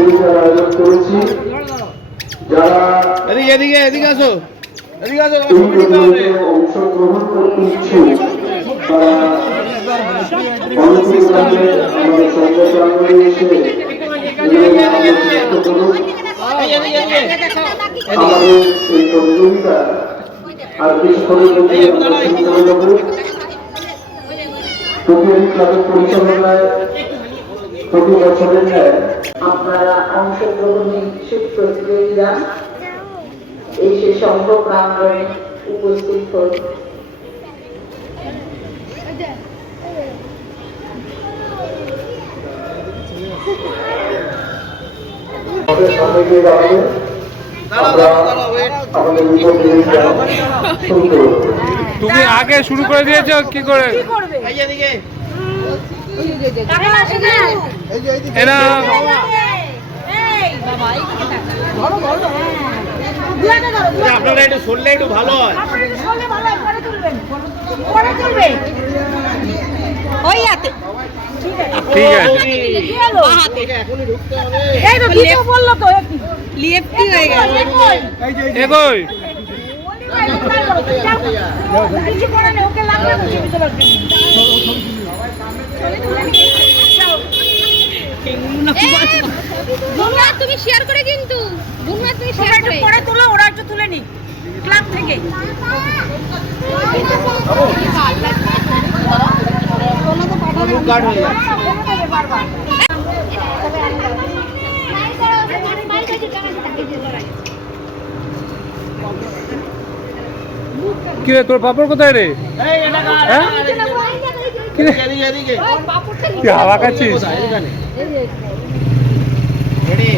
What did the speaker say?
প্রতিযোগিতার আয়োজন করেছি। যারা এদিকে আসো অংশগ্রহণ করতে ইচ্ছুক তারা আমাদের সংবাদ প্রাঙ্গণে এসে আমাদের এই প্রতিযোগিতা আর কিছুক্ষণের মধ্যে প্রতিনিধি ক্লাবের পরিচালনায় প্রতি বছরের ন্যায় আপনারা অংশগ্রহণে ইচ্ছুক প্রতিযোগীরা এসে সংঘ প্রাঙ্গণে উপস্থিত হন। তুমি আগে শুরু করে দিয়েছো কি করে? এরা আপনারা একটু শুনলে একটু ভালো হয়। ঠিক তুমি শেয়ার করে কিন্তু তুমি শেয়ার করে পরে তোলো, ওরা একটু তুলে নি ক্লাব থেকে। কি রে তোর পাপড় কোথায় রে? তুই হাওয়া খাচ্ছিস? তুমি